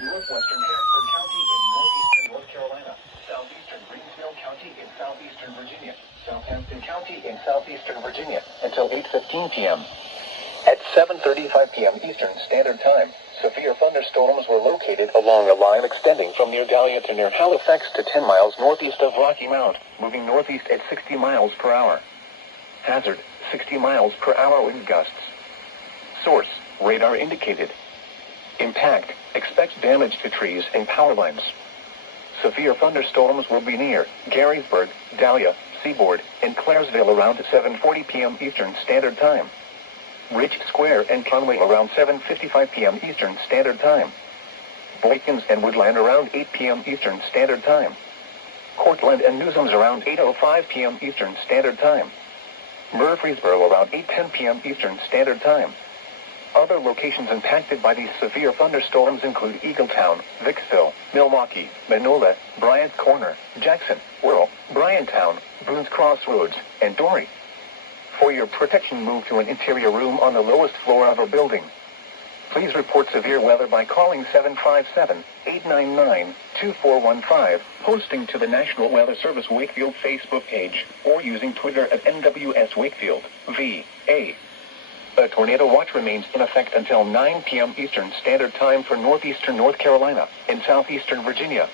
Northwestern Harrisburg County in northeastern North Carolina, southeastern Greensville County in southeastern Virginia, Southampton County in southeastern Virginia, until 8:15 p.m. At 7:35 p.m. Eastern Standard Time, severe thunderstorms were located along a line extending from near Dahlia to near Halifax to 10 miles northeast of Rocky Mount, moving northeast at 60 miles per hour. Hazard, 60 miles per hour wind gusts. Source, radar indicated. Impact, expect damage to trees and power lines. Severe thunderstorms will be near Garysburg, Dahlia, Seaboard, and Claresville around 7:40 p.m. Eastern Standard Time. Ridge Square and Conway around 7:55 p.m. Eastern Standard Time. Boykins and Woodland around 8 p.m. Eastern Standard Time. Cortland and Newsoms around 8:05 p.m. Eastern Standard Time. Murfreesboro around 8:10 p.m. Eastern Standard Time. Other locations impacted by these severe thunderstorms include Eagletown, Vicksville, Milwaukee, Manola, Bryant Corner, Jackson, Whirl, Bryantown, Boone's Crossroads, and Dory. For your protection, move to an interior room on the lowest floor of a building. Please report severe weather by calling 757-899-2415, posting to the National Weather Service Wakefield Facebook page, or using Twitter at NWS Wakefield, VA. A tornado watch remains in effect until 9 p.m. Eastern Standard Time for northeastern North Carolina and southeastern Virginia.